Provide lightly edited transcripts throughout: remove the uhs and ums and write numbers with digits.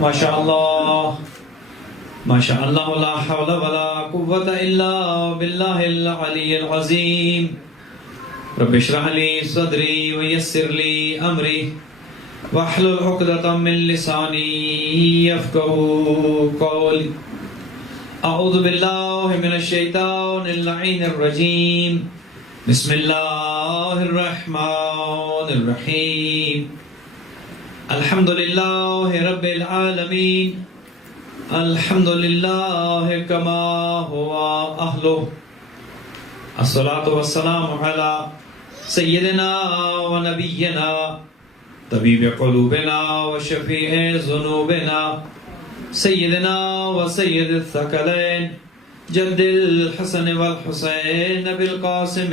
ماشاء اللہ ماشاء اللہ لا حول ولا قوة الا باللہ العلی العظیم رب اشرح لی صدری ویسر لی امری واحلل عقدۃ من لسانی یفقهوا قولی اعوذ باللہ من الشیطان اللعین الرجیم بسم اللہ الرحمن الرحیم الحمد للہ رب العالمین الحمد للہ کما ہوا اہلہ الصلاۃ والسلام علی سیدنا و نبینا طبیب قلوبنا و شفیع ذنوبنا سیدنا و سید الثقلین جد الحسن والحسین بالقاسم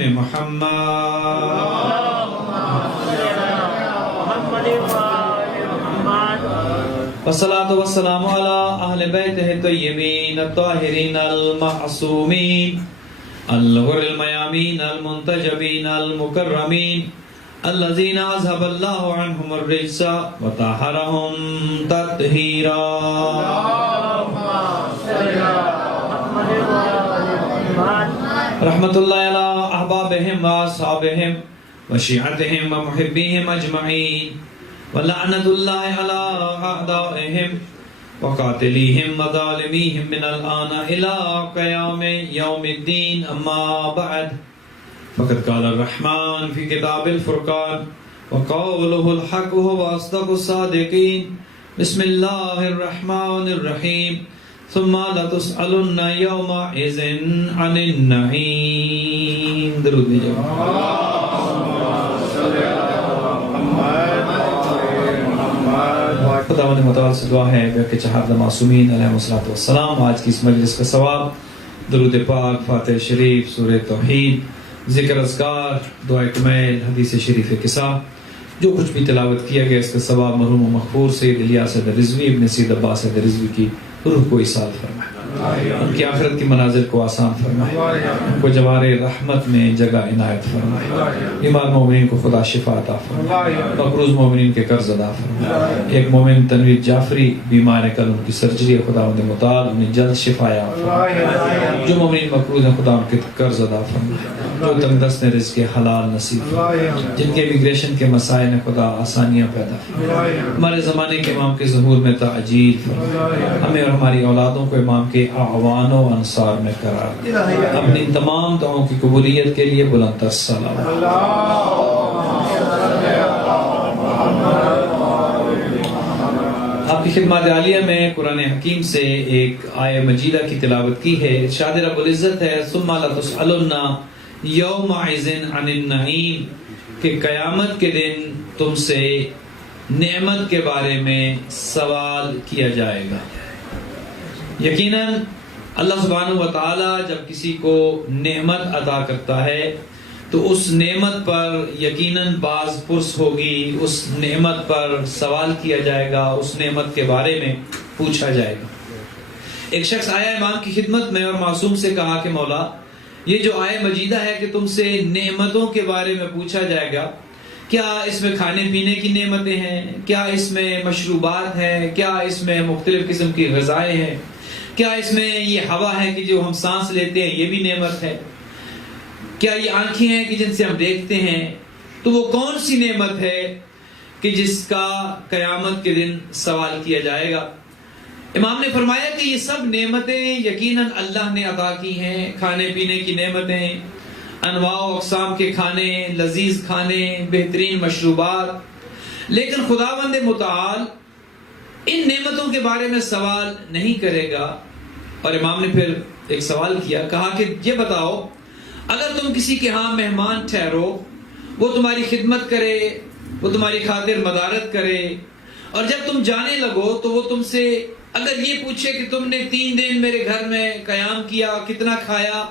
والصلاة والسلام على أهل بيته الطيبين الطاهرين المعصومين الغر الميامين المنتجبين المكرمين الذين أذهب الله عنهم الرجس وطهرهم تطهيرا رحمة الله على أحبابهم وأصحابهم وشيعتهم ومحبيهم أجمعين ولعنة الله على أعدائهم وقاتليهم وظالميهم من الآن إلى قيام يوم الدين أما بعد فقد قال الرحمن في كتاب الفرقان وقوله الحق وهو أصدق الصادقين بسم الله الرحمن الرحيم ثم لتسألن يومئذ عن النعيم درود بجواب خداوند متعال سے دعا ہے کہ چہارد معصومین علیہ السلام آج کی اس مجلس کا ثواب درود پاک فاتح شریف سورہ توحید ذکر اذکار دعائے کمیل حدیث شریف قصہ جو کچھ بھی تلاوت کیا گیا اس کا ثواب مرحوم و مغفور سید الیاس رضوی ابن سید عباس رضوی کی روح کو ایصال فرمائے ان کی آخرت کی منازل کو آسان فرمائے ان کو جوار رحمت میں جگہ عنایت فرمائے بیمار مومنین کو خدا شفا عطا فرمائے مقروض مومنین کے قرض ادا فرمائے ایک مومن تنویر جعفری بیمار ہے کل ان کی سرجری خداوند متعال انہیں جلد شفا عطا فرمائے جو مومنین مقروض ہیں خدا ان کے قرض ادا فرمائے جو تنگ دست نے رزق حلال نصیب فرمائے جن کے امیگریشن کے مسائل نے خدا آسانیاں پیدا فرمائے ہمارے زمانے کے امام کے ظہور میں تعجیل فرمائے ہمیں اور ہماری اولادوں کو امام کے اعوان و انصار میں قرار دے اپنی تمام دعاؤں کی قبولیت کے لیے بلند تر صلوات آپ کی خدمات عالیہ میں قرآن حکیم سے ایک آیہ مجیدہ کی تلاوت کی ہے ارشاد رب العزت ہے ثم لتسألن یومئذ عن النعیم کہ قیامت کے دن تم سے نعمت کے بارے میں سوال کیا جائے گا یقیناً اللہ سبحانہ و تعالی جب کسی کو نعمت عطا کرتا ہے تو اس نعمت پر یقیناً باز پرس ہوگی اس نعمت پر سوال کیا جائے گا اس نعمت کے بارے میں پوچھا جائے گا ایک شخص آیا امام کی خدمت میں اور معصوم سے کہا کہ مولا یہ جو آیہ مجیدہ ہے کہ تم سے نعمتوں کے بارے میں پوچھا جائے گا کیا اس میں کھانے پینے کی نعمتیں ہیں کیا اس میں مشروبات ہیں کیا اس میں مختلف قسم کی غذائیں ہیں کیا اس میں یہ ہوا ہے کہ جو ہم سانس لیتے ہیں یہ بھی نعمت ہے کیا یہ آنکھیں ہیں کہ جن سے ہم دیکھتے ہیں تو وہ کون سی نعمت ہے کہ جس کا قیامت کے دن سوال کیا جائے گا امام نے فرمایا کہ یہ سب نعمتیں یقیناً اللہ نے عطا کی ہیں کھانے پینے کی نعمتیں انواع و اقسام کے کھانے لذیذ کھانے بہترین مشروبات لیکن خداوند متعال ان نعمتوں کے بارے میں سوال نہیں کرے گا اور امام نے پھر ایک سوال کیا کہا کہ یہ بتاؤ اگر تم کسی کے ہاں مہمان ٹھہرو وہ تمہاری خدمت کرے وہ تمہاری خاطر مدارت کرے اور جب تم جانے لگو تو وہ تم سے اگر یہ پوچھے کہ تم نے 3 دن میرے گھر میں قیام کیا کتنا کھایا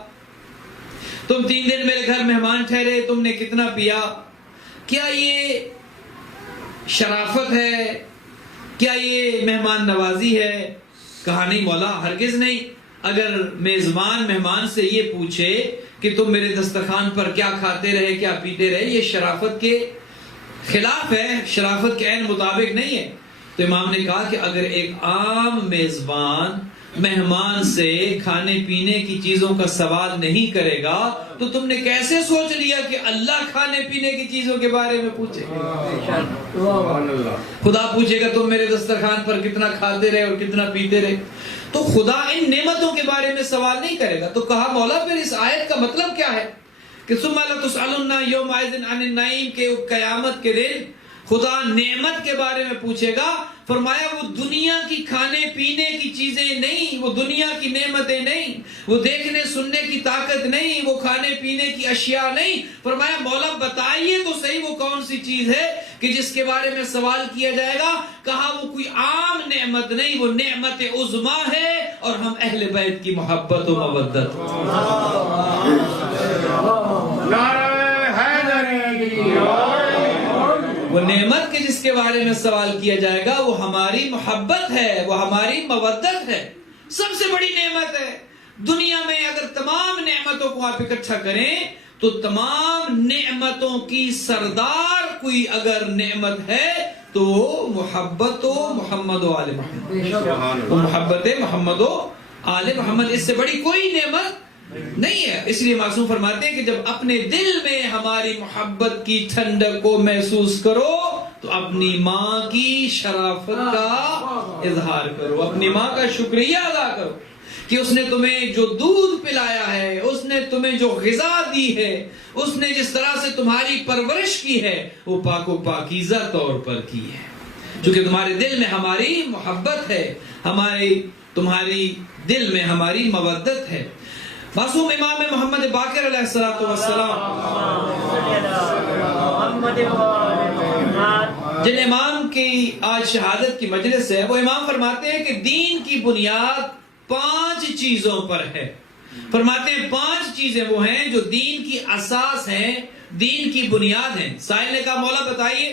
تم 3 دن میرے گھر مہمان ٹھہرے تم نے کتنا پیا کیا یہ شرافت ہے کیا یہ مہمان نوازی ہے کہا نہیں مولا ہرگز نہیں اگر میزبان مہمان سے یہ پوچھے کہ تم میرے دسترخوان پر کیا کھاتے رہے کیا پیتے رہے یہ شرافت کے خلاف ہے شرافت کے عین مطابق نہیں ہے تو امام نے کہا کہ اگر ایک عام میزبان مہمان سے کھانے پینے کی چیزوں کا سوال نہیں کرے گا تو تم نے کیسے سوچ لیا کہ اللہ کھانے پینے کی چیزوں کے بارے میں پوچھے گا؟ خدا پوچھے گا تم میرے دسترخوان پر کتنا کھاتے رہے اور کتنا پیتے رہے، تو خدا ان نعمتوں کے بارے میں سوال نہیں کرے گا۔ تو کہا مولا پھر اس آیت کا مطلب کیا ہے کہ ثم لتسألن یومئذ عن النعیم، کے قیامت کے دن خدا نعمت کے بارے میں پوچھے گا۔ فرمایا وہ دنیا کی کھانے پینے کی چیزیں نہیں، وہ دنیا کی نعمتیں نہیں، وہ دیکھنے سننے کی طاقت نہیں، وہ کھانے پینے کی اشیاء نہیں۔ فرمایا مولا بتائیے تو صحیح وہ کون سی چیز ہے کہ جس کے بارے میں سوال کیا جائے گا؟ کہا وہ کوئی عام نعمت نہیں، وہ نعمت عظمیٰ ہے، اور ہم اہل بیت کی محبت و مودت۔ وہ نعمت کے جس کے بارے میں سوال کیا جائے گا وہ ہماری محبت ہے، وہ ہماری مودت ہے۔ سب سے بڑی نعمت ہے دنیا میں۔ اگر تمام نعمتوں کو آپ اکٹھا کریں تو تمام نعمتوں کی سردار کوئی اگر نعمت ہے تو محبت و محمد و آل محمد، وہ محبت محمد و آل محمد، اس سے بڑی کوئی نعمت نہیں ہے۔ اس لیے معصوم فرماتے ہیں کہ جب اپنے دل میں ہماری محبت کی ٹھنڈک کو محسوس کرو تو اپنی ماں کی شرافت کا اظہار کرو، اپنی ماں کا شکریہ ادا کرو کہ اس نے تمہیں جو دودھ پلایا ہے، اس نے تمہیں جو غذا دی ہے، اس نے جس طرح سے تمہاری پرورش کی ہے وہ پاک و پاکیزہ طور پر کی ہے، چونکہ تمہارے دل میں ہماری محبت ہے، تمہاری دل میں ہماری مودت ہے۔ معصوم امام محمد باقر علیہ السلام، جن امام کی آج شہادت کی مجلس ہے، وہ امام فرماتے ہیں کہ دین کی بنیاد 5 چیزوں پر ہے۔ فرماتے ہیں 5 چیزیں وہ ہیں جو دین کی اساس ہیں، دین کی بنیاد ہیں۔ سائل نے کہا مولا بتائیے،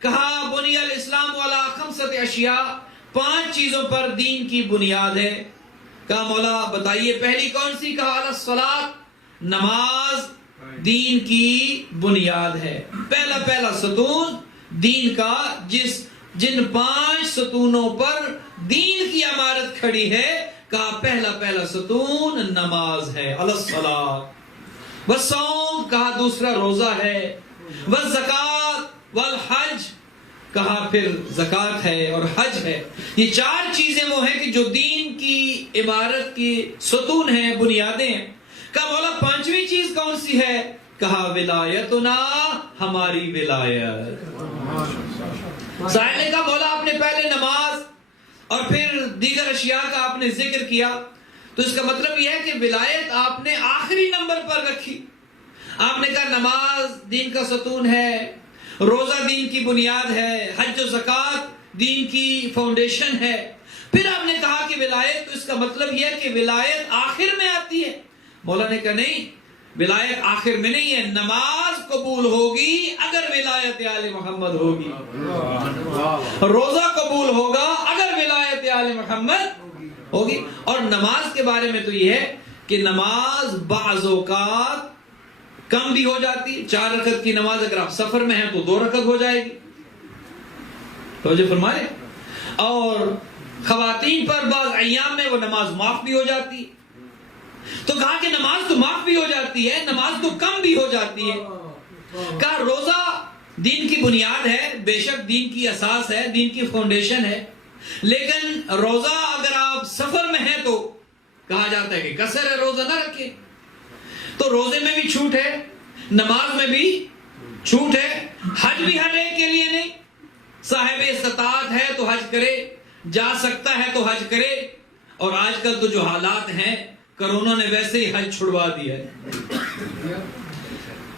کہا بنی الاسلام علی 5 اشیاء، 5 چیزوں پر دین کی بنیاد ہے۔ کہا مولا بتائیے پہلی کون سی؟ کہا الصلاۃ، نماز دین کی بنیاد ہے۔ پہلا ستون دین کا، جن 5 ستونوں پر دین کی عمارت کھڑی ہے، کہا پہلا ستون نماز ہے، الصلاۃ۔ والصوم، کہا دوسرا روزہ ہے، والزکوٰۃ والحج، کہا پھر زکوٰۃ ہے اور حج ہے۔ یہ 4 چیزیں وہ ہیں کہ جو دین کی عمارت کی ستون ہیں، بنیادیں ہیں۔ کہا مولا 5ویں چیز کون سی ہے؟ کہا ولایتنا، ہماری ولایت۔ سائل نے کہا مولا آپ نے پہلے نماز اور پھر دیگر اشیاء کا آپ نے ذکر کیا، تو اس کا مطلب یہ ہے کہ ولایت آپ نے آخری نمبر پر رکھی۔ آپ نے کہا نماز دین کا ستون ہے، روزہ دین کی بنیاد ہے، حج و زکوٰۃ دین کی فاؤنڈیشن ہے، پھر آپ نے کہا کہ ولایت، تو اس کا مطلب یہ ہے کہ ولایت آخر میں آتی ہے۔ مولا نے کہا نہیں، ولایت آخر میں نہیں ہے، نماز قبول ہوگی اگر ولایت آل محمد ہوگی، روزہ قبول ہوگا اگر ولایت آل محمد ہوگی۔ اور نماز کے بارے میں تو یہ ہے کہ نماز بعض اوقات کم بھی ہو جاتی، 4 رکعت کی نماز اگر آپ سفر میں ہیں تو 2 رکعت ہو جائے گی، توجہ فرمائے، اور خواتین پر بعض ایام میں وہ نماز معاف بھی ہو جاتی۔ تو کہا کہ نماز تو معاف بھی ہو جاتی ہے، نماز تو کم بھی ہو جاتی ہے۔ کہا روزہ دین کی بنیاد ہے، بے شک دین کی اساس ہے، دین کی فاؤنڈیشن ہے، لیکن روزہ اگر آپ سفر میں ہیں تو کہا جاتا ہے کہ قصر ہے، روزہ نہ رکھے۔ تو روزے میں بھی چھوٹ ہے، نماز میں بھی چھوٹ ہے، حج بھی ہر ایک کے لیے نہیں۔ صاحب استطاعت ہے تو حج کرے، جا سکتا ہے تو حج کرے، اور آج کل تو جو حالات ہیں، کرونا نے ویسے ہی حج چھڑوا دیا ہے۔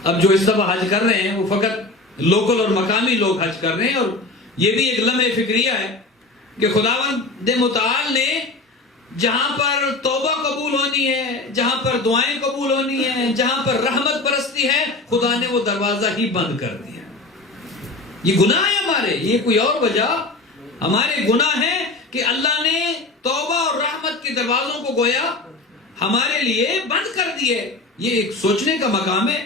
اب جو اس دفعہ حج کر رہے ہیں وہ فقط لوکل اور مقامی لوگ حج کر رہے ہیں، اور یہ بھی ایک لمحہ فکریہ ہے کہ خداوند متعال نے جہاں پر توبہ قبول ہونی ہے، جہاں پر دعائیں قبول ہونی ہیں، جہاں پر رحمت برستی ہے، خدا نے وہ دروازہ ہی بند کر دیا۔ یہ گناہ ہے ہمارے، یہ کوئی اور وجہ، ہمارے گناہ ہے کہ اللہ نے توبہ اور رحمت کے دروازوں کو گویا ہمارے لیے بند کر دیے۔ یہ ایک سوچنے کا مقام ہے۔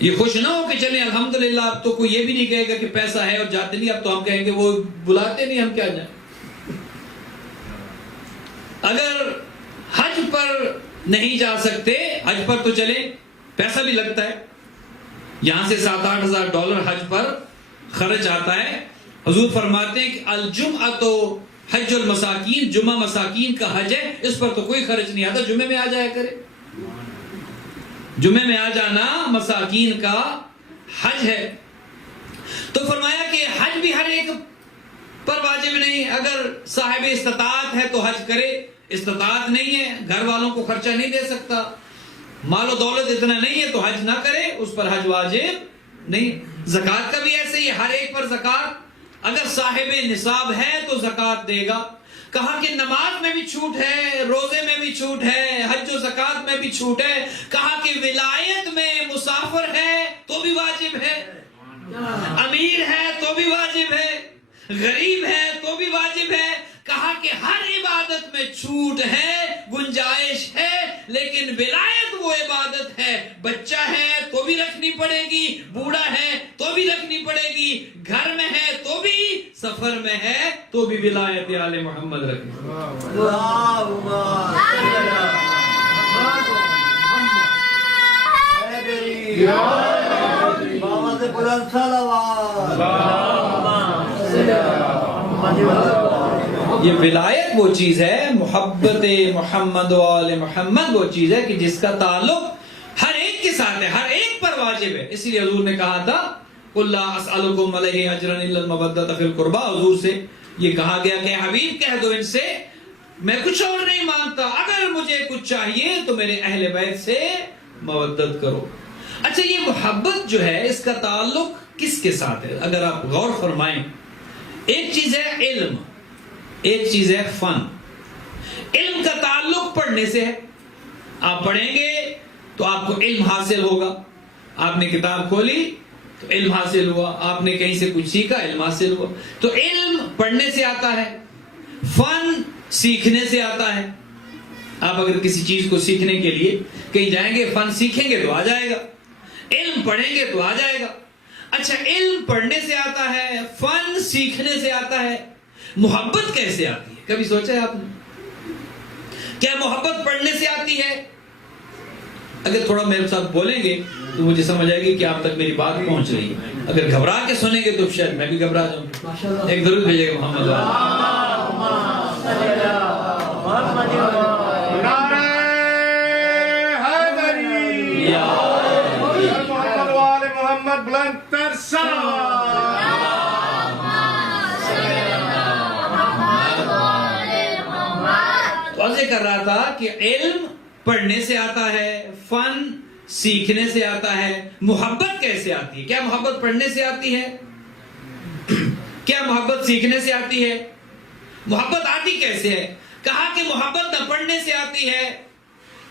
یہ خوش نہ ہو کہ چلیں الحمدللہ اب تو کوئی یہ بھی نہیں کہے گا کہ پیسہ ہے اور جاتے نہیں، اب تو ہم کہیں گے وہ بلاتے نہیں، ہم کیا جائیں۔ اگر حج پر نہیں جا سکتے، حج پر تو چلیں، پیسہ بھی لگتا ہے، یہاں سے $7,000-8,000 حج پر خرچ آتا ہے۔ حضور فرماتے ہیں کہ الجمعۃ حج المساکین، جمعہ مساکین کا حج ہے، اس پر تو کوئی خرچ نہیں آتا، جمعے میں آ جایا کرے، جمعے میں آ جانا مساکین کا حج ہے۔ تو فرمایا کہ حج بھی ہر ایک پر واجب نہیں، اگر صاحب استطاعت ہے تو حج کرے، استطاعت نہیں ہے، گھر والوں کو خرچہ نہیں دے سکتا، مال و دولت اتنا نہیں ہے تو حج نہ کرے، اس پر حج واجب نہیں۔ زکوٰۃ کا بھی ایسے ہی، ہر ایک پر زکوٰۃ، اگر صاحب نصاب ہے تو زکوٰۃ دے گا۔ کہا کہ نماز میں بھی چھوٹ ہے، روزے میں بھی چھوٹ ہے، حج و زکوٰۃ میں بھی چھوٹ ہے۔ کہا کہ ولایت میں مسافر ہے تو بھی واجب ہے، امیر ہے تو بھی واجب ہے، غریب ہے تو بھی واجب ہے۔ کہا کہ ہر عبادت میں چھوٹ ہے، گنجائش ہے، لیکن ولایت وہ عبادت ہے، بچہ ہے تو بھی رکھنی پڑے گی، بوڑھا ہے تو بھی رکھنی پڑے گی، گھر میں ہے تو بھی، سفر میں ہے تو بھی ولایت آل محمد رکھنی یہ ولایت وہ چیز ہے، محبت محمد و آل محمد وہ چیز ہے کہ جس کا تعلق ہر ایک کے ساتھ ہے، ہر ایک پر واجب ہے۔ اسی لیے حضور نے کہا تھا قُلْ لَا أَسْأَلُكُمْ عَلَيْهِ أَجْرًا إِلَّا الْمَوَدَّةَ فِي الْقُرْبَى، حضور سے یہ کہا گیا کہ حبیب کہہ دو ان سے میں کچھ اور نہیں مانگتا، اگر مجھے کچھ چاہیے تو میرے اہل بیت سے مودت کرو۔ اچھا، یہ محبت جو ہے اس کا تعلق کس کے ساتھ ہے؟ اگر آپ غور فرمائیں، ایک چیز ہے علم، ایک چیز ہے فن۔ علم کا تعلق پڑھنے سے ہے، آپ پڑھیں گے تو آپ کو علم حاصل ہوگا، آپ نے کتاب کھولی تو علم حاصل ہوا، آپ نے کہیں سے کچھ سیکھا، علم حاصل ہوا۔ تو علم پڑھنے سے آتا ہے، فن سیکھنے سے آتا ہے۔ آپ اگر کسی چیز کو سیکھنے کے لیے کہیں جائیں گے، فن سیکھیں گے تو آ جائے گا، علم پڑھیں گے تو آ جائے گا۔ اچھا، علم پڑھنے سے آتا ہے، فن سیکھنے سے آتا ہے، محبت کیسے آتی ہے؟ کبھی سوچا ہے آپ نے؟ کیا محبت پڑھنے سے آتی ہے؟ اگر تھوڑا میرے ساتھ بولیں گے تو مجھے سمجھ آئے گی کہ آپ تک میری بات پہنچ رہی ہے، اگر گھبرا کے سنیں گے تو شاید میں بھی گھبرا جاؤں۔ ایک درود بھیجیے گا محمد واضح کر رہا تھا کہ علم پڑھنے سے آتا ہے، فن سیکھنے سے آتا ہے، محبت کیسے آتی ہے؟ کیا محبت پڑھنے سے آتی ہے؟ کیا محبت سیکھنے سے آتی ہے؟ محبت آتی کیسے ہے؟ کہا کہ محبت نہ پڑھنے سے آتی ہے۔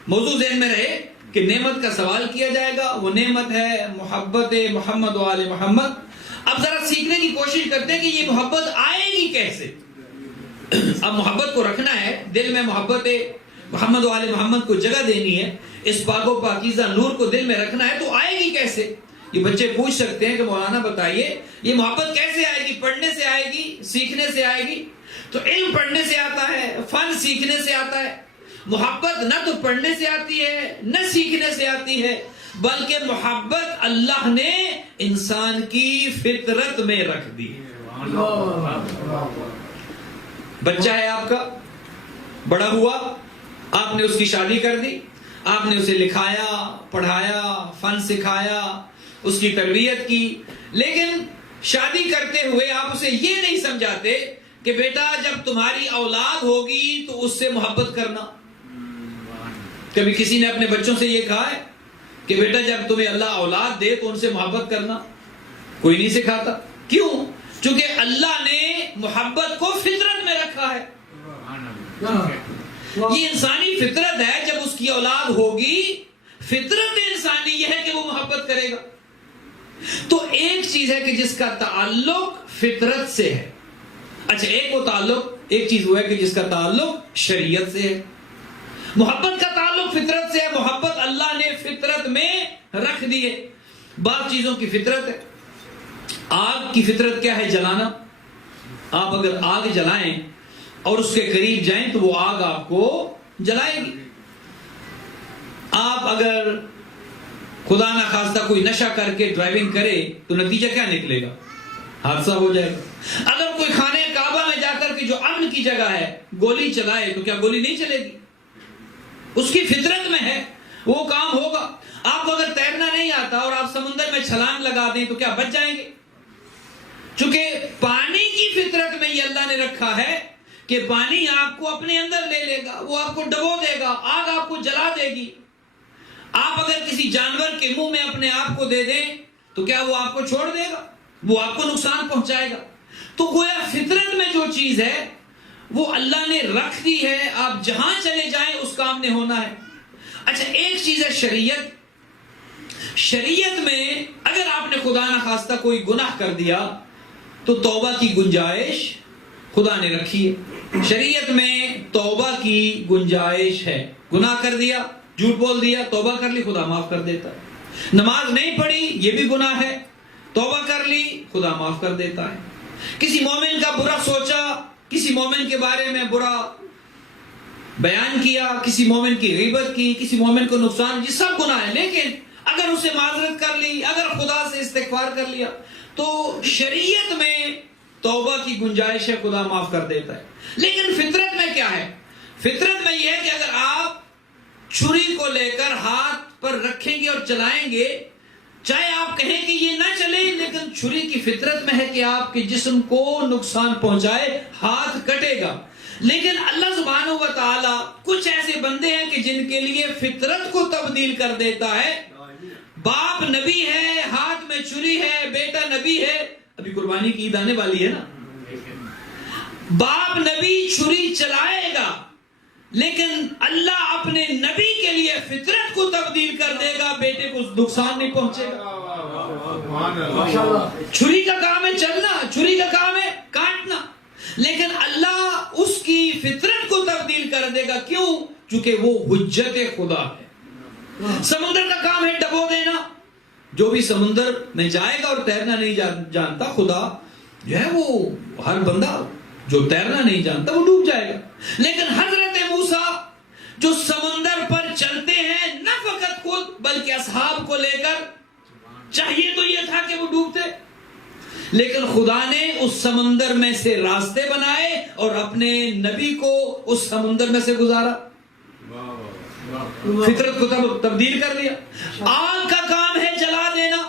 موضوع ذہن میں رہے کہ نعمت کا سوال کیا جائے گا، وہ نعمت ہے محبت محمد و آل محمد۔ اب ذرا سیکھنے کی کوشش کرتے ہیں کہ یہ محبت آئے گی کیسے۔ اب محبت کو رکھنا ہے دل میں، محبت محمد و آل محمد کو جگہ دینی ہے، اس پاک و پاکیزہ نور کو دل میں رکھنا ہے، تو آئے گی کیسے؟ یہ بچے پوچھ سکتے ہیں کہ مولانا بتائیے یہ محبت کیسے آئے گی؟ پڑھنے سے آئے گی، سیکھنے سے آئے گی؟ تو علم پڑھنے سے آتا ہے، فن سیکھنے سے آتا ہے۔ محبت نہ تو پڑھنے سے آتی ہے نہ سیکھنے سے آتی ہے، بلکہ محبت اللہ نے انسان کی فطرت میں رکھ دی۔ بچہ ہے آپ کا، بڑا ہوا، آپ نے اس کی شادی کر دی، آپ نے اسے لکھایا، پڑھایا، فن سکھایا، اس کی تربیت کی، لیکن شادی کرتے ہوئے آپ اسے یہ نہیں سمجھاتے کہ بیٹا جب تمہاری اولاد ہوگی تو اس سے محبت کرنا۔ کبھی کسی نے اپنے بچوں سے یہ کہا ہے کہ بیٹا جب تمہیں اللہ اولاد دے تو ان سے محبت کرنا؟ کوئی نہیں سکھاتا۔ کیوں؟ چونکہ اللہ نے محبت کو فطرت میں رکھا ہے۔ یہ انسانی فطرت ہے، جب اس کی اولاد ہوگی فطرت انسانی یہ ہے کہ وہ محبت کرے گا۔ تو ایک چیز ہے کہ جس کا تعلق فطرت سے ہے۔ اچھا، ایک وہ تعلق، ایک چیز وہ ہے کہ جس کا تعلق شریعت سے ہے۔ محبت کا تعلق فطرت سے ہے، محبت اللہ نے فطرت میں رکھ دی ہے۔ بعض چیزوں کی فطرت ہے. آگ کی فطرت کیا ہے؟ جلانا. آپ اگر آگ جلائیں اور اس کے قریب جائیں تو وہ آگ آپ کو جلائے گی. آپ اگر خدا نہ خواستہ کوئی نشہ کر کے ڈرائیونگ کرے تو نتیجہ کیا نکلے گا؟ حادثہ ہو جائے گا. اگر کوئی خانہ کعبہ میں جا کر کے جو امن کی جگہ ہے گولی چلائے تو کیا گولی نہیں چلے گی؟ اس کی فطرت میں ہے، وہ کام ہوگا. آپ اگر تیرنا نہیں آتا اور آپ سمندر میں چھلانگ لگا دیں تو کیا بچ جائیں گے؟ چونکہ پانی کی فطرت میں یہ اللہ نے رکھا ہے کہ پانی آپ کو اپنے اندر لے لے گا، وہ آپ کو ڈبو دے گا، آگ آپ کو جلا دے گی. آپ اگر کسی جانور کے منہ میں اپنے آپ کو دے دیں تو کیا وہ آپ کو چھوڑ دے گا؟ وہ آپ کو نقصان پہنچائے گا. تو گویا فطرت میں جو چیز ہے وہ اللہ نے رکھ دی ہے، آپ جہاں چلے جائیں اس کام نے ہونا ہے. اچھا، ایک چیز ہے شریعت. شریعت میں اگر آپ نے خدا نہ خواستہ کوئی گناہ کر دیا تو توبہ کی گنجائش خدا نے رکھی ہے. شریعت میں توبہ کی گنجائش ہے. گناہ کر دیا، جھوٹ بول دیا، توبہ کر لی، خدا معاف کر دیتا ہے. نماز نہیں پڑھی، یہ بھی گناہ ہے، توبہ کر لی، خدا معاف کر دیتا ہے. کسی مومن کا برا سوچا، کسی مومن کے بارے میں برا بیان کیا، کسی مومن کی غیبت کی، کسی مومن کو نقصان، یہ سب گناہ ہے. لیکن اگر اسے معذرت کر لی، اگر خدا سے استغفار کر لیا تو شریعت میں توبہ کی گنجائش ہے، خدا معاف کر دیتا ہے. لیکن فطرت میں کیا ہے؟ فطرت میں یہ ہے کہ اگر آپ چھری کو لے کر ہاتھ پر رکھیں گے اور چلائیں گے، چاہے آپ کہیں کہ یہ نہ چلے، لیکن چھری کی فطرت میں ہے کہ آپ کے جسم کو نقصان پہنچائے، ہاتھ کٹے گا. لیکن اللہ سبحانہ و تعالی کچھ ایسے بندے ہیں کہ جن کے لیے فطرت کو تبدیل کر دیتا ہے. باپ نبی ہے، ہاتھ میں چھری ہے، بیٹا نبی ہے. ابھی قربانی کی عید آنے والی ہے نا. باپ نبی چھری چلائے گا، لیکن اللہ اپنے نبی کے لیے فطرت کو تبدیل کر دے گا، بیٹے کو نقصان نہیں پہنچے گا. چھری کا کام ہے چلنا، چھری کا کام ہے کاٹنا، لیکن اللہ اس کی فطرت کو تبدیل کر دے گا. کیوں؟ چونکہ وہ حجت خدا ہے. سمندر کا کام ہے ڈبو دینا. جو بھی سمندر میں جائے گا اور تیرنا نہیں جانتا، خدا جو ہے وہ ہر بندہ جو تیرنا نہیں جانتا وہ ڈوب جائے گا. لیکن حضرت موسیٰ جو سمندر پر چلتے ہیں، نہ فقط خود بلکہ اصحاب کو لے کر، چاہیے تو یہ تھا کہ وہ ڈوبتے، لیکن خدا نے اس سمندر میں سے راستے بنائے اور اپنے نبی کو اس سمندر میں سے گزارا، فطرت کو تبدیل کر دیا. آگ کا کام ہے جلا دینا.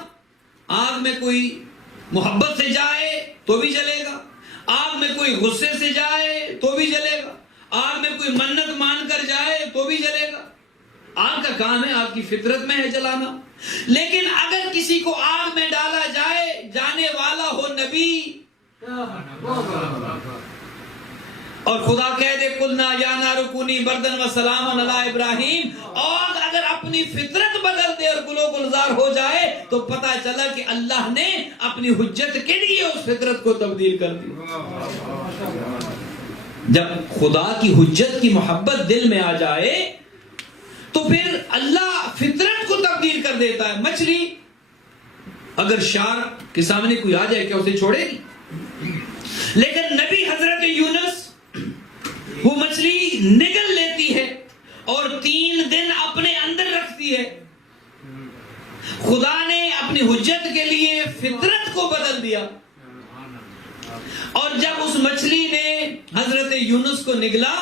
آگ میں کوئی محبت سے جائے تو بھی جلے گا، آگ میں کوئی غصے سے جائے تو بھی جلے گا، آگ میں کوئی منت مان کر جائے تو بھی جلے گا. آگ کا کام ہے، آگ کی فطرت میں ہے جلانا. لیکن اگر کسی کو آگ میں ڈالا جائے، جانے والا ہو نبی، اور خدا کہہ دے قلنا یا نار کونی بردن و سلاما علی ابراہیم، اور اگر اپنی فطرت بدل دے اور گل و گلزار ہو جائے تو پتہ چلا کہ اللہ نے اپنی حجت کے لیے اس فطرت کو تبدیل کر دی. جب خدا کی حجت کی محبت دل میں آ جائے تو پھر اللہ فطرت کو تبدیل کر دیتا ہے. مچھلی اگر شارک کے سامنے کوئی آ جائے کیا اسے چھوڑے گی؟ لیکن نبی حضرت یونس، وہ مچھلی نگل لیتی ہے اور 3 دن اپنے اندر رکھتی ہے. خدا نے اپنی حجت کے لیے فطرت کو بدل دیا، اور جب اس مچھلی نے حضرت یونس کو نگلا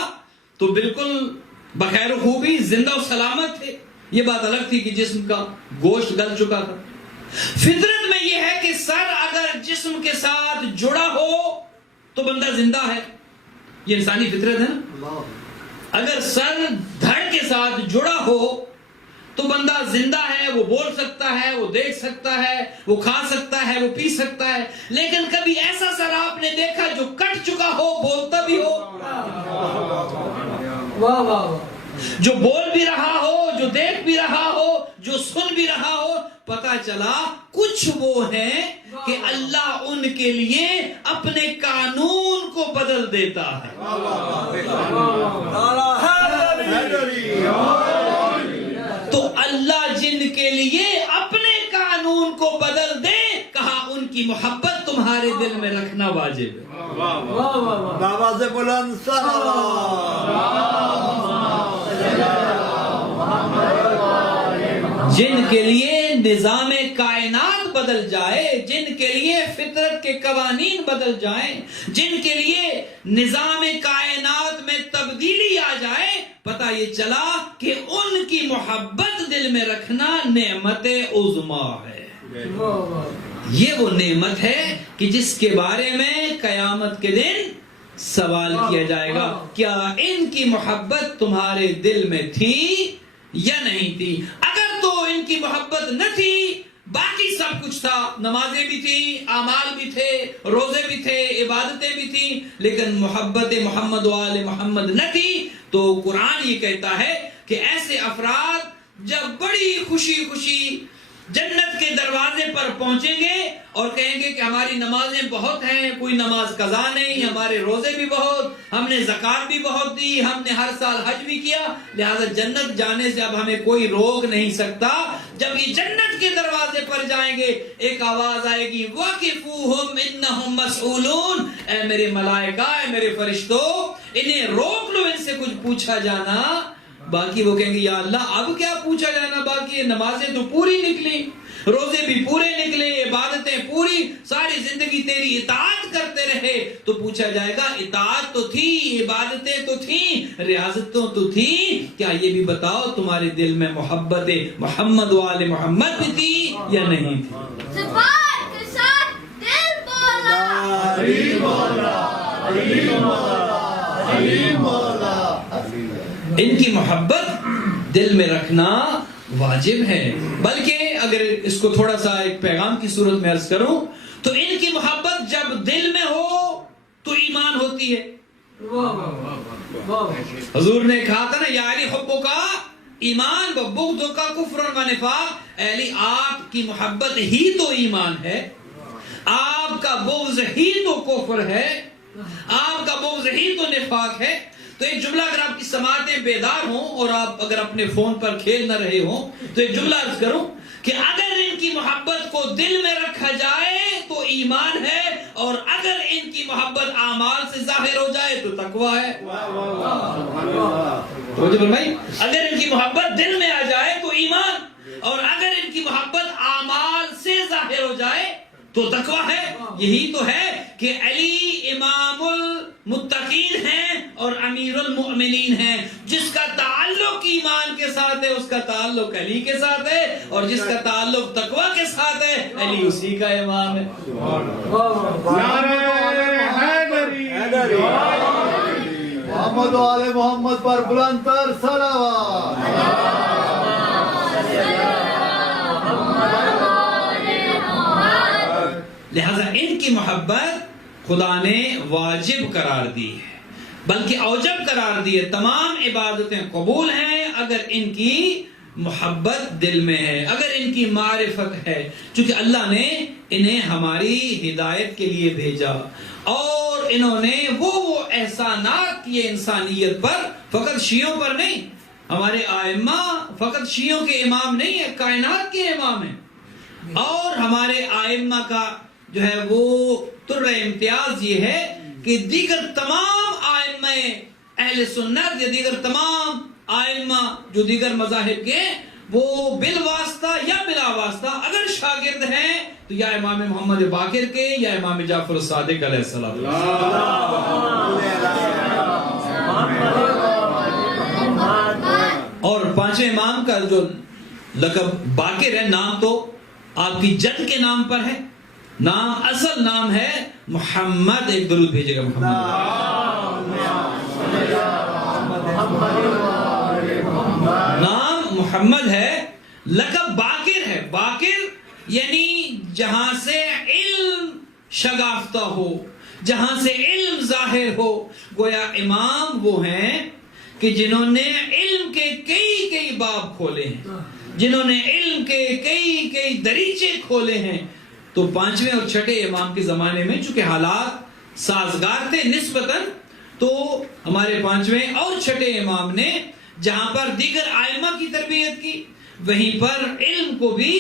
تو بالکل بخیر و خوبی زندہ و سلامت تھے. یہ بات الگ تھی کہ جسم کا گوشت گل چکا تھا. فطرت میں یہ ہے کہ سر اگر جسم کے ساتھ جڑا ہو تو بندہ زندہ ہے. یہ انسانی فطرت ہے نا. اگر سر دھڑ کے ساتھ جڑا ہو تو بندہ زندہ ہے، وہ بول سکتا ہے، وہ دیکھ سکتا ہے، وہ کھا سکتا ہے، وہ پی سکتا ہے. لیکن کبھی ایسا سر آپ نے دیکھا جو کٹ چکا ہو، بولتا بھی ہو، جو بول بھی رہا ہو، جو دیکھ بھی رہا ہو، جو سن بھی رہا ہو؟ پتا چلا کچھ وہ ہیں کہ اللہ ان کے لیے اپنے قانون کو بدل دیتا ہے. تو اللہ جن کے لیے اپنے قانون کی محبت تمہارے دل میں رکھنا واجب ہے. آواز بلند جن کے لیے نظام کائنات بدل جائے، جن کے لیے فطرت کے قوانین بدل جائیں، جن کے لیے نظام کائنات میں تبدیلی آ جائے، پتہ یہ چلا کہ ان کی محبت دل میں رکھنا نعمت عظمیٰ ہے. یہ وہ نعمت ہے کہ جس کے بارے میں قیامت کے دن سوال کیا جائے گا، کیا ان کی محبت تمہارے دل میں تھی یا نہیں تھی؟ اگر تو ان کی محبت نہ تھی، باقی سب کچھ تھا، نمازیں بھی تھیں، اعمال بھی تھے، روزے بھی تھے، عبادتیں بھی تھیں، لیکن محبت محمد و آل محمد نہ تھی، تو قرآن یہ کہتا ہے کہ ایسے افراد جب بڑی خوشی خوشی جنت کے دروازے پر پہنچیں گے اور کہیں گے کہ ہماری نمازیں بہت ہیں، کوئی نماز قضا نہیں، ہمارے روزے بھی بہت، ہم نے زکوٰۃ بھی بہت دی، ہم نے ہر سال حج بھی کیا، لہذا جنت جانے سے اب ہمیں کوئی روک نہیں سکتا. جب یہ جنت کے دروازے پر جائیں گے، ایک آواز آئے گی وَقِفُوهُمْ إِنَّهُمْ مَسْئُولُونَ، اے میرے ملائکہ، اے میرے فرشتوں، انہیں روک لو، ان سے کچھ پوچھا جانا. باقی وہ کہیں گے یا اللہ اب کیا پوچھا جانا باقی ہے، نمازیں تو پوری نکلی، روزے بھی پورے نکلے، عبادتیں پوری، ساری زندگی تیری اطاعت کرتے رہے. تو پوچھا جائے گا اطاعت تو تھی، عبادتیں تو تھیں، ریاضتوں تو تھیں، کیا یہ بھی بتاؤ تمہارے دل میں محبت محمد و آل محمد بھی تھی یا نہیں تھی؟ زبان کے ساتھ دل بولا، علی مولا، علی مولا، علی مولا. ان کی محبت دل میں رکھنا واجب ہے. بلکہ اگر اس کو تھوڑا سا ایک پیغام کی صورت میں عرض کروں تو ان کی محبت جب دل میں ہو تو ایمان ہوتی ہے. حضور نے کہا تھا نا یا علی حبک ایمان و بغضک کفر و نفاق، علی آپ کی محبت ہی تو ایمان ہے، آپ کا بغض ہی تو کفر ہے، آپ کا بغض ہی تو نفاق ہے. تو ایک جملہ اگر آپ کی سماعتیں بیدار ہوں اور آپ اگر اپنے فون پر کھیل نہ رہے ہوں تو ایک جملہ عرض کروں کہ اگر ان کی محبت کو دل میں رکھا جائے تو ایمان ہے، اور اگر ان کی محبت اعمال سے ظاہر ہو جائے تو تقویٰ ہے. اگر ان کی محبت دل میں آ جائے تو ایمان، اور اگر ان کی محبت اعمال سے ظاہر ہو جائے تو تقویٰ ہے. یہی تو ہے کہ علی امام المتقین ہیں اور امیر المؤمنین ہیں. جس کا تعلق ایمان کے ساتھ ہے اس کا تعلق علی کے ساتھ ہے، اور جس کا تعلق تقویٰ کے ساتھ ہے علی اسی کا امام ہے. محمد و آل محمد پر بلند تر صلوات. لہذا ان کی محبت خدا نے واجب قرار دی ہے، بلکہ اوجب قرار دی ہے. تمام عبادتیں قبول ہیں اگر ان کی محبت دل میں ہے، اگر ان کی معرفت ہے، چونکہ اللہ نے انہیں ہماری ہدایت کے لیے بھیجا اور انہوں نے وہ احسانات کیے انسانیت پر، فقط شیعوں پر نہیں. ہمارے ائمہ فقط شیعوں کے امام نہیں ہیں، کائنات کے امام ہیں. اور ہمارے ائمہ کا جو ہے وہ تر امتیاز یہ ہے کہ دیگر تمام ائمہ اہل سنت یا دیگر تمام ائمہ جو دیگر مذاہب کے وہ بالواسطہ یا بلا واسطہ اگر شاگرد ہیں تو یا امام محمد باقر کے یا امام جعفر الصادق علیہ السلام. اور پانچویں امام کا جو لقب باقر ہے، نام تو آپ کی جد کے نام پر ہے، نام اصل نام ہے محمد. ایک درود بھیجے گا نام محمد ہے، لقب باقر ہے. باقر یعنی جہاں سے علم شگافتہ ہو، جہاں سے علم ظاہر ہو. گویا امام وہ ہیں کہ جنہوں نے علم کے کئی باب کھولے ہیں، جنہوں نے علم کے کئی دریچے کھولے ہیں. تو پانچویں اور چھٹے امام کے زمانے میں چونکہ حالات سازگار تھے نسبتاً، تو ہمارے پانچویں اور چھٹے امام نے جہاں پر دیگر ائمہ کی تربیت کی وہیں پر علم کو بھی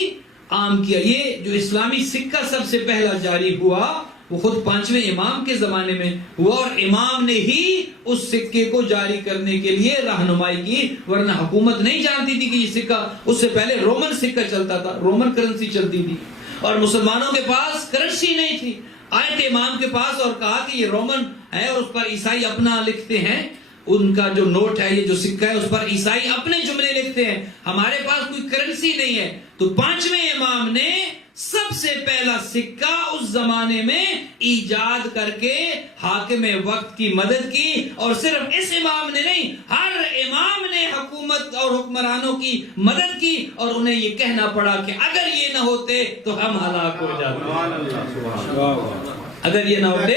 عام کیا. یہ جو اسلامی سکہ سب سے پہلا جاری ہوا وہ خود 5ویں امام کے زمانے میں ہوا, اور امام نے ہی اس سکے کو جاری کرنے کے لیے رہنمائی کی, ورنہ حکومت نہیں جانتی تھی کہ یہ سکہ. اس سے پہلے رومن سکہ چلتا تھا, رومن کرنسی چلتی تھی, اور مسلمانوں کے پاس کرنسی نہیں تھی. آئے تھے امام کے پاس اور کہا کہ یہ رومن ہے اور اس پر عیسائی اپنا لکھتے ہیں, ان کا جو نوٹ ہے, یہ جو سکہ ہے, اس پر عیسائی اپنے جملے لکھتے ہیں, ہمارے پاس کوئی کرنسی نہیں ہے. تو 5ویں امام نے سب سے پہلا سکہ اس زمانے میں ایجاد کر کے حاکم وقت کی مدد کی, اور صرف اس امام نے نہیں, ہر امام نے حکومت اور حکمرانوں کی مدد کی, اور انہیں یہ کہنا پڑا کہ اگر یہ نہ ہوتے تو ہم ہلاک ہو جاتے. اگر یہ نہ ہوتے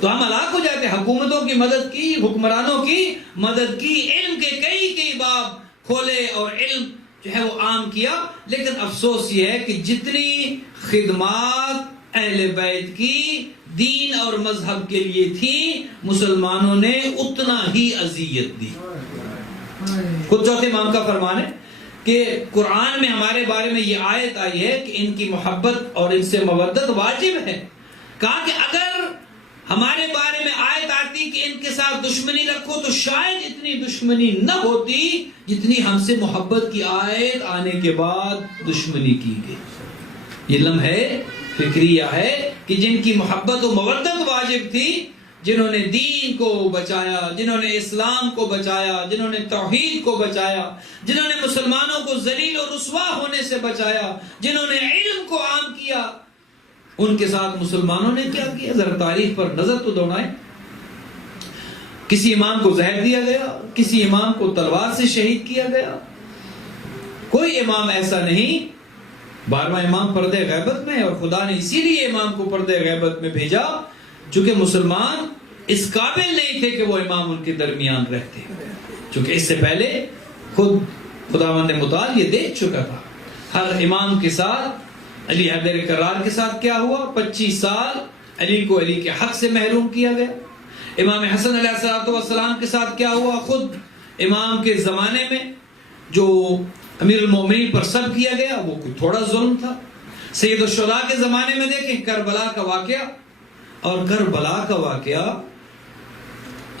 تو ہم ہلاک ہو جاتے. حکومتوں کی مدد کی, حکمرانوں کی مدد کی, علم کے کئی باب کھولے اور علم جو ہے وہ عام کیا. لیکن افسوس یہ ہے کہ جتنی خدمات اہل بیت کی دین اور مذہب کے لیے تھی, مسلمانوں نے اتنا ہی اذیت دی. خود چوتھے امام کا فرمان ہے کہ قرآن میں ہمارے بارے میں یہ آیت آئی ہے کہ ان کی محبت اور ان سے مودت واجب ہے. کہا کہ اگر ہمارے بارے میں آیت آتی کہ ان کے ساتھ دشمنی رکھو تو شاید اتنی دشمنی نہ ہوتی جتنی ہم سے محبت کی آیت آنے کے بعد دشمنی کی گئی. یہ لمحہ فکریہ ہے کہ جن کی محبت و مودت واجب تھی, جنہوں نے دین کو بچایا, جنہوں نے اسلام کو بچایا, جنہوں نے توحید کو بچایا, جنہوں نے مسلمانوں کو ذلیل و رسوا ہونے سے بچایا, جنہوں نے علم کو عام کیا, ان کے ساتھ مسلمانوں نے کیا کیا؟ ذرا تاریخ پر نظر تو دوڑائیں. کسی امام کو زہر دیا گیا, کسی امام کو تلوار سے شہید کیا گیا. کوئی امام ایسا نہیں. 12واں امام پردے غیبت میں, اور خدا نے اسی لیے امام کو پردے غیبت میں بھیجا چونکہ مسلمان اس قابل نہیں تھے کہ وہ امام ان کے درمیان رہتے, چونکہ اس سے پہلے خود خداوند متعال یہ دیکھ چکا تھا. ہر امام کے ساتھ علی حیدر کرار کے ساتھ کیا ہوا, 25 سال علی کو علی کے حق سے محروم کیا گیا. امام حسن علیہ السلام کے ساتھ کیا ہوا, خود امام کے زمانے میں جو امیر المومنین پر سب کیا گیا وہ کوئی تھوڑا ظلم تھا. سید الشہداء کے زمانے میں دیکھیں کربلا کا واقعہ, اور کربلا کا واقعہ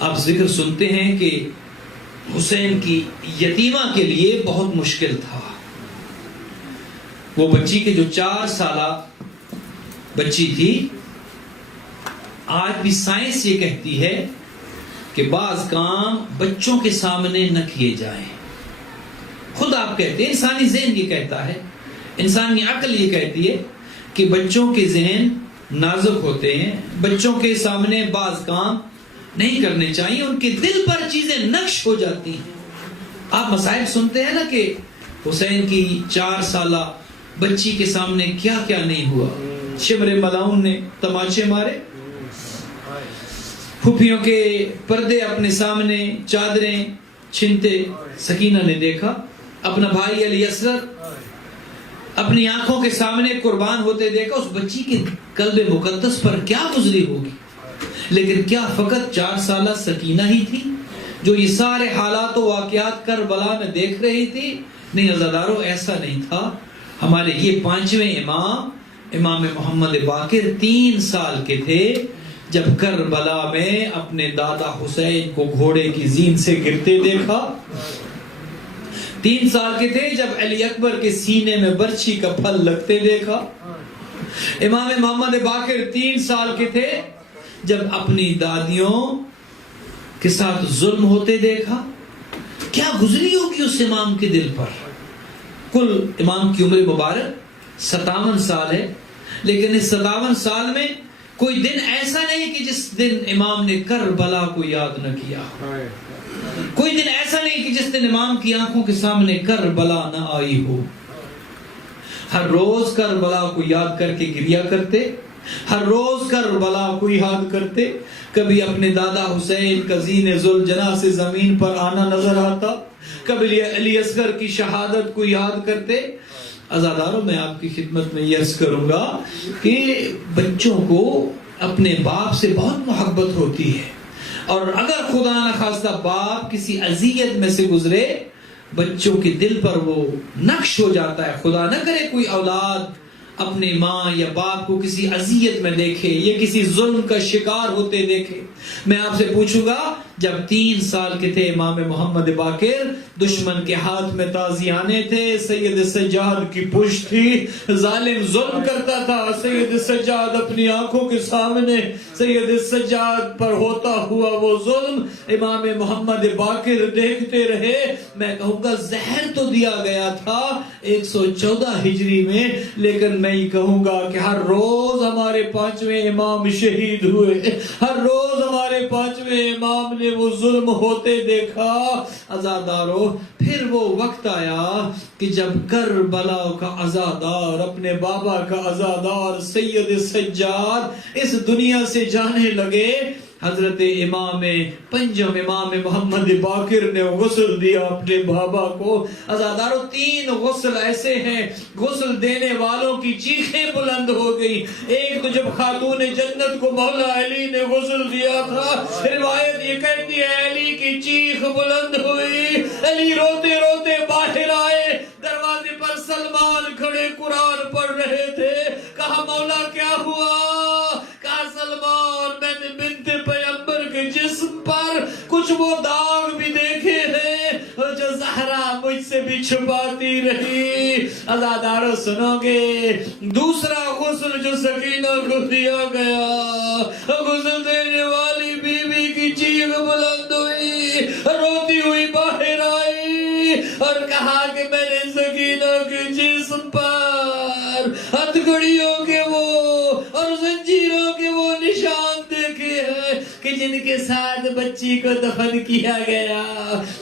آپ ذکر سنتے ہیں کہ حسین کی یتیمہ کے لیے بہت مشکل تھا. وہ بچی کے جو 4 سالہ بچی تھی, آج بھی سائنس یہ کہتی ہے کہ بعض کام بچوں کے سامنے نہ کیے جائیں. خود آپ کہتے ہیں, انسانی ذہن یہ کہتا ہے, انسانی عقل یہ کہتی ہے کہ بچوں کے ذہن نازک ہوتے ہیں, بچوں کے سامنے بعض کام نہیں کرنے چاہیے, ان کے دل پر چیزیں نقش ہو جاتی ہیں. آپ مسائل سنتے ہیں نا کہ حسین کی 4 سالہ بچی کے سامنے کیا کیا نہیں ہوا. شمر ملاؤن نے تماچے مارے, پھوپھیوں کے پردے اپنے سامنے چادریں چھنتے سکینہ نے دیکھا, اپنا بھائی علی اصغر اپنی آنکھوں کے سامنے قربان ہوتے دیکھا. اس بچی کے قلب مقدس پر کیا گزری ہوگی. لیکن کیا فقط 4 سالہ سکینہ ہی تھی جو یہ سارے حالات و واقعات کربلا میں دیکھ رہی تھی؟ نہیں عزادارو, ایسا نہیں تھا. ہمارے یہ 5ویں امام امام محمد باقر 3 سال کے تھے جب کربلا میں اپنے دادا حسین کو گھوڑے کی زین سے گرتے دیکھا. 3 سال کے تھے جب علی اکبر کے سینے میں برچھی کا پھل لگتے دیکھا. امام محمد باقر 3 سال کے تھے جب اپنی دادیوں کے ساتھ ظلم ہوتے دیکھا. کیا گزری ہوگی اس امام کے دل پر. کل امام کی عمر مبارک 57 سال ہے, لیکن اس 57 سال میں کوئی دن ایسا نہیں کہ جس دن امام نے کربلا کو یاد نہ کیا. کوئی دن ایسا نہیں کہ جس دن امام کی آنکھوں کے سامنے کربلا نہ آئی ہو. ہر روز کربلا کو یاد کر کے گریا کرتے, ہر روز کربلا کو یاد کرتے. کبھی اپنے دادا حسین کا زین ذوالجناح سے زمین پر آنا نظر آتا, کبھی علی اصغر کی شہادت کو یاد کرتے. عزاداروں, میں آپ کی خدمت میں یہ عرض کروں گا کہ بچوں کو اپنے باپ سے بہت محبت ہوتی ہے, اور اگر خدا نخواستہ باپ کسی اذیت میں سے گزرے بچوں کے دل پر وہ نقش ہو جاتا ہے. خدا نہ کرے کوئی اولاد اپنے ماں یا باپ کو کسی اذیت میں دیکھے یا کسی ظلم کا شکار ہوتے دیکھے. میں آپ سے پوچھوں گا جب 3 سال کے تھے امام محمد باقر دشمن کے ہاتھ میں تازیانے تھے, سید سجاد کی پشت تھی, ظالم ظلم کرتا تھا, سید سجاد اپنی آنکھوں کے سامنے سید سجاد پر ہوتا ہوا وہ ظلم امام محمد باقر دیکھتے رہے. میں کہوں گا زہر تو دیا گیا تھا 114 ہجری میں, لیکن میں یہ کہوں گا کہ ہر روز ہمارے 5ویں امام شہید ہوئے, ہر روز ہمارے 5ویں امام نے وہ ظلم ہوتے دیکھا. عزادارو پھر وہ وقت آیا کہ جب کربلا کا عزادار اپنے بابا کا عزادار سید سجاد اس دنیا سے جانے لگے, حضرت امام پنجم امام محمد باقر نے غسل دیا اپنے بابا کو. عزادارو 3 غسل ایسے ہیں, غسل دینے والوں کی چیخیں بلند ہو گئی. ایک تو جب خاتون جنت کو مولا علی نے غسل دیا تھا, روایت یہ کہتی ہے علی کی چیخ بلند ہوئی, علی روتے روتے باہر آئے, دروازے پر سلمان کھڑے قرآن پڑھ رہے تھے. کہا مولا کیا ہوا؟ کہا سلمان میں نے بنت پیغمبر کے جسم پر کچھ وہ داغ بھی دیکھے ہیں جو زہرا مجھ سے بھی چھپاتی رہی. عزادارو سنو گے, دوسرا غسل جو سکینہ کو دیا گیا, غسل دینے والی بی بی کی چیخ بلند ہوئی, روتی ہوئی باہر آئی اور کہا کہ میں نے سکینہ کے جسم پر ہتھکڑیوں کے وہ اور زنجیروں کے وہ نشان دیکھے ہیں کہ جن کے ساتھ بچی کو دفن کیا گیا.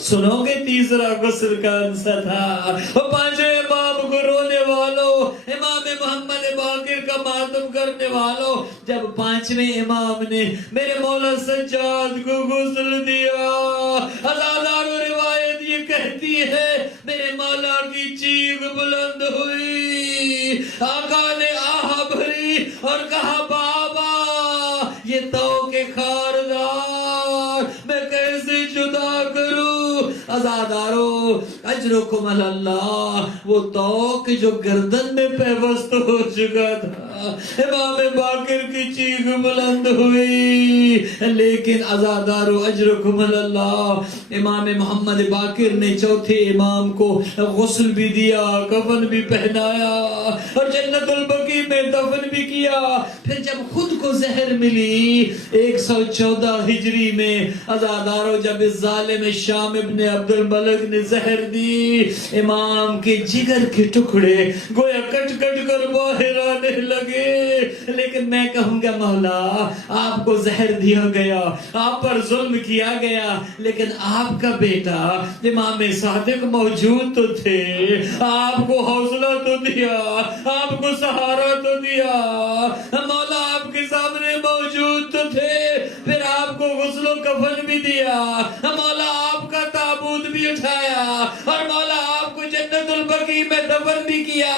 سنو گے تیسرا غسل کون سا تھا؟ وہ 5ویں امام کو رونے والوں, امام محمد باقر کا ماتم کرنے والوں, جب 5ویں امام نے میرے مولا سجاد کو غسل دیا, ہزاروں روایت یہ کہتی ہے میرے مولا کی چیخ بلند ہوئی, آقا نے آہ بھری اور کہا بابا یہ تو کے خاردار میں کیسے جدا کروں. عزادارو اجرکم علی اللہ, وہ توق جو گردن میں پیوست ہو چکا تھا, امام باقر کی چیخ بلند ہوئی. لیکن عزادارو اجرکم علی اللہ, امام محمد باقر نے چوتھے امام کو غسل بھی دیا, کفن بھی پہنایا اور جنت البقیع میں دفن بھی کیا. پھر جب خود کو زہر ملی 114 ہجری میں, عزادارو جب اس ظالم شام ابن عبد الملک نے زہر دی, امام کے جگر کے ٹکڑے گویا کٹ کٹ کر باہر آنے لگے. لیکن میں کہوں گا مولا آپ کو زہر دیا گیا, آپ پر ظلم کیا گیا, لیکن آپ کا بیٹا امام صادق موجود تو تھے, آپ کو حوصلہ تو دیا, آپ کو سہارا تو دیا, مولا آپ کے سامنے موجود تو تھے, پھر آپ کو غسل و کفن بھی دیا, مولا آپ کا تابوت بھی اٹھایا اور مولا آپ کو جنت البقیع میں دفن بھی کیا.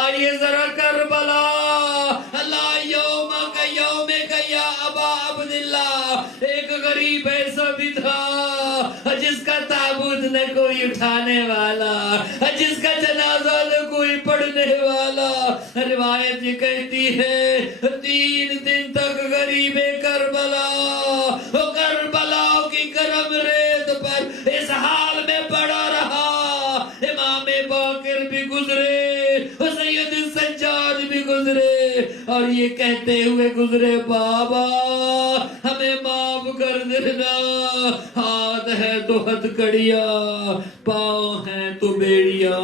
آئیے ذرا کربلا, اللہ یوم کا یوم کا یا ابا عبداللہ, ایک غریب ایسا بھی تھا جس کا تابوت نہ کوئی اٹھانے والا, جس کا جنازہ نہ کوئی پڑھنے والا. روایت یہ کہتی ہے 3 دن تک غریب کربلا کی گرم ریت پر اس حال میں پڑا رہا. امام باقر بھی گزرے, سید سجاد بھی گزرے اور یہ کہتے ہوئے گزرے بابا ہمیں معاف کر دینا, ہاتھ ہے تو ہتھکڑیاں, پاؤں ہیں تو بیڑیاں.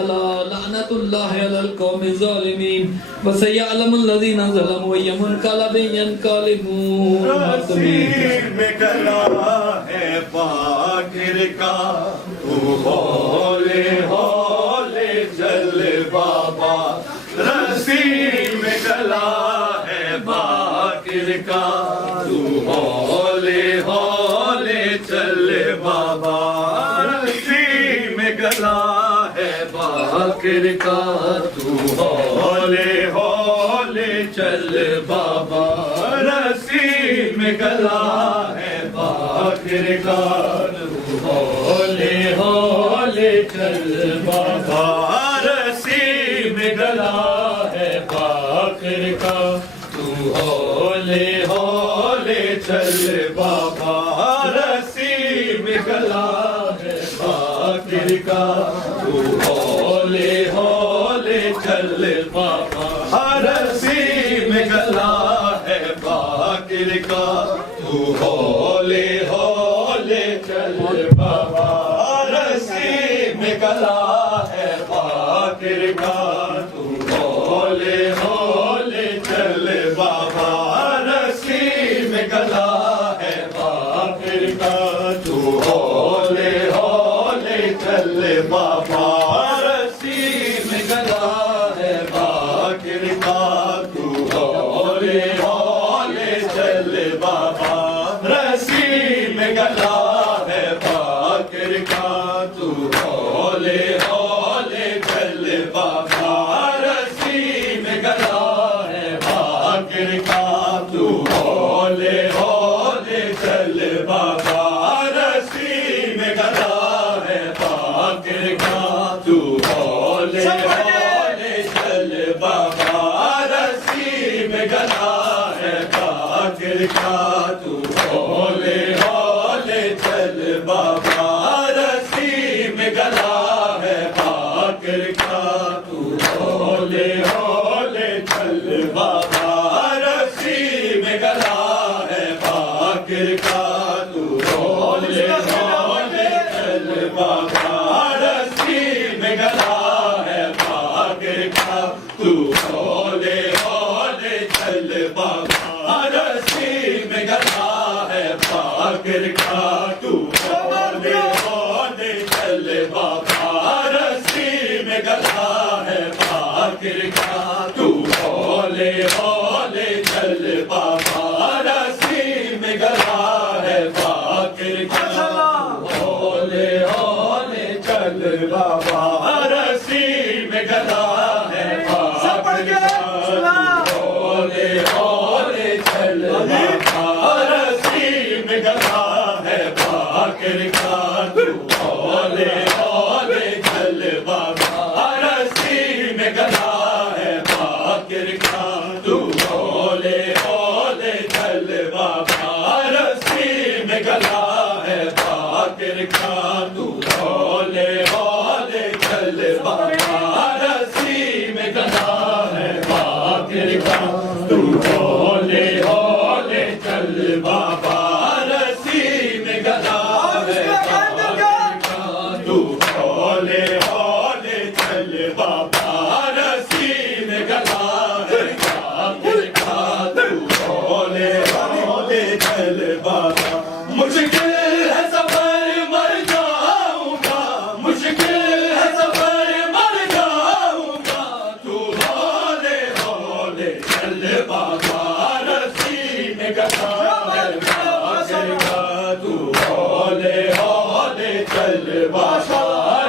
اللہ لعنت اللہ علی القوم الظالمین وسیعلم الذین ظلموا منقلب ینقلبون. رسیم میں گلا ہے باقر کا, تو ہولے ہولے چل بابا. رسیم میں گلا ہے باقر کا, تو ہولے ہولے چل بابا. رسیم میں گلا ہے باقر کا, تو ہولے ہولے چل بابا. رسیم میں گلا ہے باقر کا, تو ہولے ہولے ہولے چل بابا رسی میں گلا ہے فاخر کا تو ہولے ہولے چل بابا رسی میں گلا ہے فاخر کا تو ہولے ہولے چل بابا رسی میں گلا ہے فاخر کا تو ہولے ہولے چل بابا رسی میں گلا ہے فاخر کا تو ہولے ہولے چل بابا رسی میں گلا ہے فاخر کا تو ہولے ہولے چل بابا رسی میں گلا ہے فاخر کا تو ہولے ہولے چل بابا رسی میں گلا ہے فاخر کا تو ہولے ہولے چل بابا رسی میں گلا ہے فاخر کا تو ہولے ہولے چل بابا رسی میں گلا ہے فاخر کا تو ہولے ہولے چل بابا رسی میں گلا ہے فاخر کا تو ہولے ہولے چل بابا رسی میں گلا ہے فاخر کا تو ہولے ہولے چل بابا رسی میں گلا ہے فاخر کا تو ہولے ہولے چل بابا رسی میں گلا ہے فاخر کا تو ہولے ہولے چل بابا رسی میں گلا ہے فاخر کا تو ہولے ہولے چل بابا رسی میں گلا ہے فاخر کا تو ہولے ہولے چل بابا رسی میں گلا ہے فاخر کا ہولے ہولے چل بابا رسی میں گلا ہے فاخر کا ہولے ہولے چل بابا رسی میں گلا ہے فاخر کا تو ہولے ہولے چل بابا رسی میں گلا ہے فاخر کا تو ہولے ہولے چل بابا رسی میں گلا ہے فاخر کا تو ہولے ہولے چل بابا رسی میں گلا ہے فاخر کا تو ہولے ہولے چل بابا رسی میں گلا ہے فاخر کا تو ہولے ہولے چل بابا رسی میں گلا ہے فاخر کا تو ہولے ہولے چل بابا مشکل ہے سفر مر جاؤں گا مشکل ہے سفر مر جاؤں گا تو ہولے ہولے چل بابا رسی میں گلا ہے فاخر کا تو ہولے ہولے چل بابا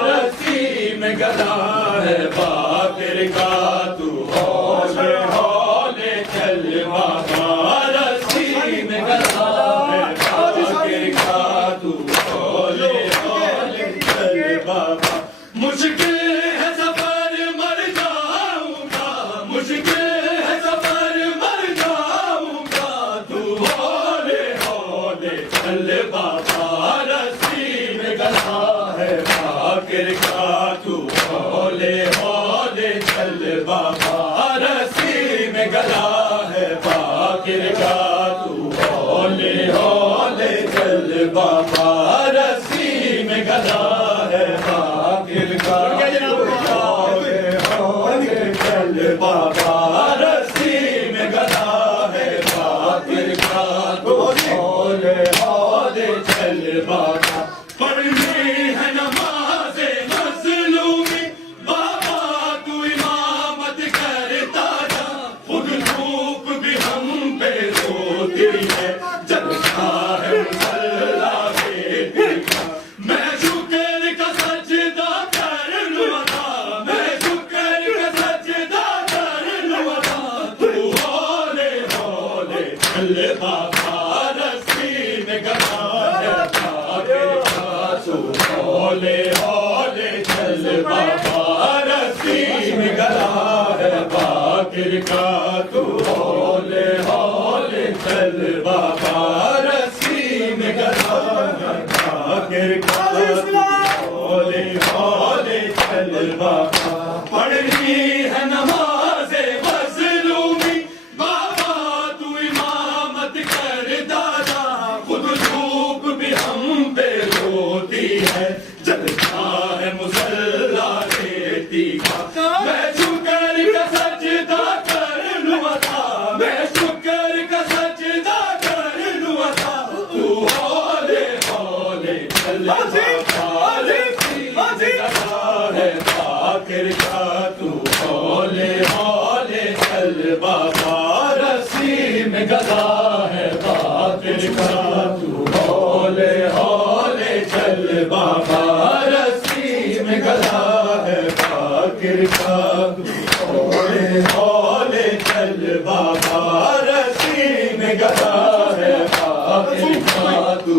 رسی میں گلا ہے فاخر کا تو ہولے ہولے چل بابا رسی میں گلا ہے فاخر کا تو ہولے ہولے چل بابا مشکل ہے سفر مر جاؤں گا مشکل ہے سفر مر جاؤں گا تو ہولے ہولے چل بابا رسی میں گلا ہے فاخر کا تو ہولے ہولے چل بابا رسی میں گلا ہے فاخر کا تو ہولے ہولے چل بابا رسی میں گلا ہے فاخر کا ہولے ہولے چل بابا رسی میں گلا ہے فاخر کا تو ہولے ہولے چل بابا پڑھنی ہے نماز مظلومی بابا تو امامت کرتا جا خود دھوپ بھی ہم پہ روتی ہے جلتا ہے مسلح کے دل کا میں شکر کا سجدہ کر لوں ادا میں شکر کا سجدہ کر لوں ادا تو ہولے ہولے چل بابا رسی میں گلا ہے فاخر کا تو ہولے ہولے کا تو ہولے ہولے چل بابا رسی میں گدا فاخر کا ہولے ہولے چل بابا پڑھنی ہے نماز مظلومی بابا تو امامت کر دادا خود دھوپ بھی ہم پہ روتی ہے جلتا ہے مصلا ریتی کا میں شکر کا سجدہ کر لوں عطا میں شکر کا سجدہ کر لوں عطا تو ہولے ہولے چل بابا رسی میں گدا ہے فاخر کا تو ہولے ہولے چل بابا رسی میں گدا ہے فاخر کا تو ہولے ہولے چل بابا رسی میں گدا ہے فاخر کا تو ہولے ہولے چل بابا رسی میں گدا ہے فاخر کا تو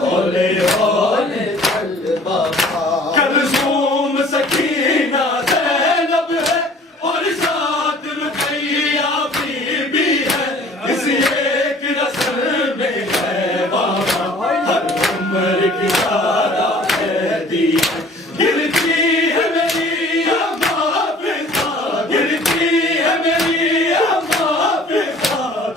ہولے ہولے چل بابا کلثوم سکینہ زینب ہے اور ساتھ رقیہ بی بی ہے اس ایک رسم میں ہے بابا ہر عمر کی سارا قیدی ہے گرتی ہے میری اماں پہ گرتی ہے میری اماں پہ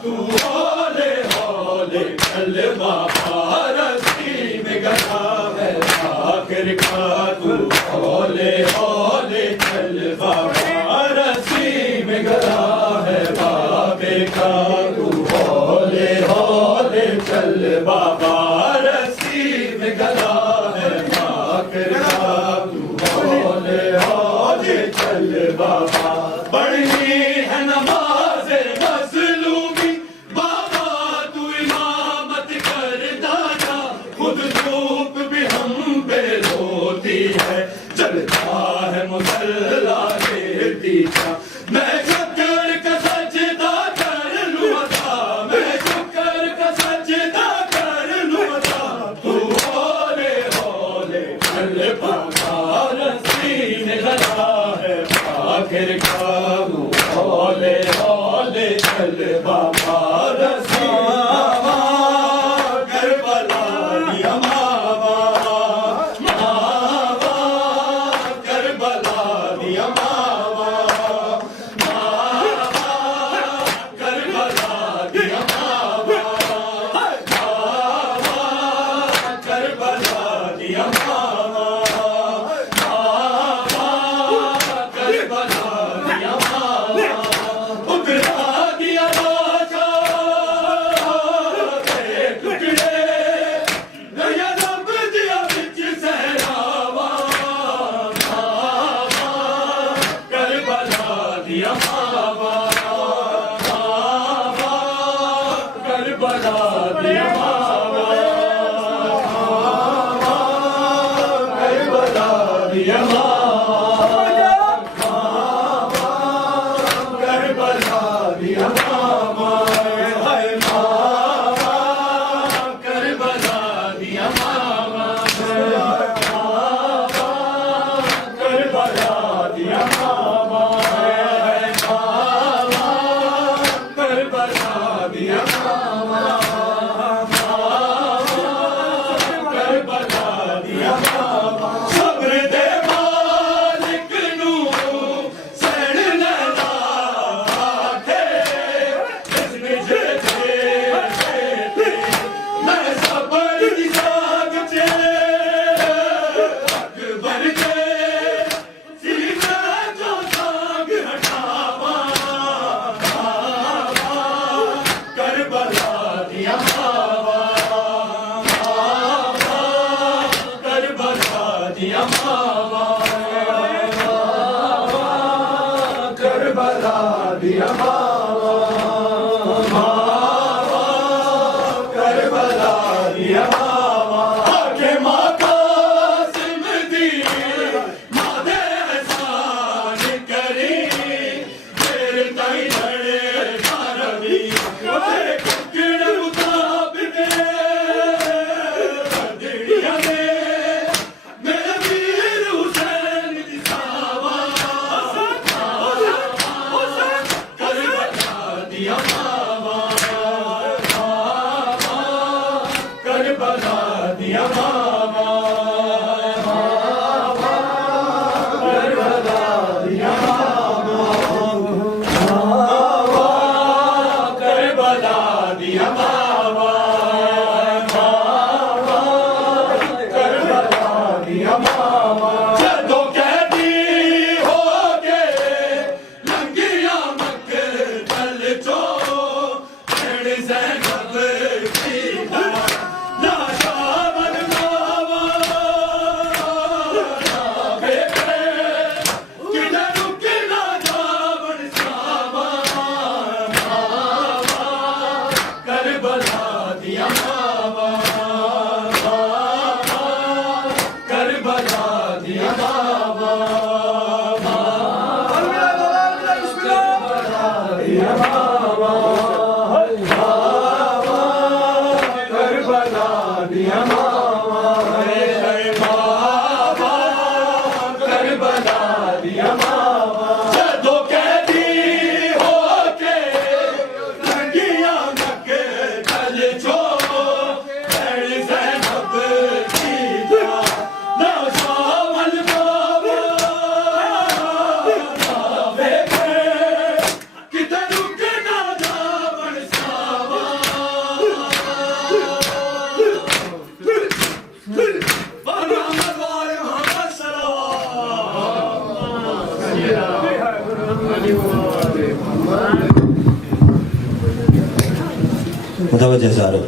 تو ہولے ہولے چل بابا رسی میں گدا ہے فاخر کا تو ہولے ہولے چل بابا رسی میں گدا ہے فاخر کا تو ہولے ہولے چل بابا رسی میں گدا ہے فاخر کا تو ہولے ہولے چل بابا پڑھنی ہے نماز مظلومی بابا تو امامت کر دادا خود دھوپ بھی ہم پہ روتی ہے چلتا ہے مصلا ریتی کا میں شکر کا سجدہ کر لوں عطا میں شکر کا سجدہ کر لوں عطا تو ہولے ہولے چل بابا رسی میں گدا ہے فاخر کا تو ہولے ہولے چل بابا رسی کربلا دیا ماوا ماوا کربلا دیا ماوا ماوا کربلا دیا ماوا ماوا کربلا دیا ماوا ماوا کربلا دیا ماوا اترا دیا بادشاہ کے ٹکڑے نیا رب دیا بچ سہراوا ماوا کربلا دیا ماوا ماوا کربلا دیا ماوا کربلا دیا ماوا کربلا دیا ماما ہائے ماما کربلا دیا ماما کربلا دیا ماما ہائے ماما کربلا دیا ماما کربلا دیا ماما صبر دے مالک نو سڑ نہ لاکھے جس میں جیتے میں صبر دی ساگ چے اکبر کے سینہ جو ساگ ہٹاوا کربلا دیا ماوا کربلا دیا ماوا کربلا دیا ماوا کربلا دیا ماوا آگے ماں قاسم دی ماں دے احسان کری تیرے تائی لڑے بارہویں تیرے ککڑ اتاب کے بدڑیا نے میرے ویر حسین دی ساوا کربلا کربلا دیا ماما کربلا دیا ماما کربلا دیا ماما کربلا دیا ماما جدو قیدی ہو کے لنگیا مقتل چو بھیڑ زینب کی لاشا من ماما بیٹے کدھر رکنا جاون ساما کربلا دیا ماما کربلا دیا ماما دیا ماما کربلا دیا ماما کربلا دیا ماما جدو قیدی ہو کے لنگیا مقتل چو بھیڑ زینب کی لاشا من ماما بیٹے کدھر رکنا جاون ساما متوجہ سارے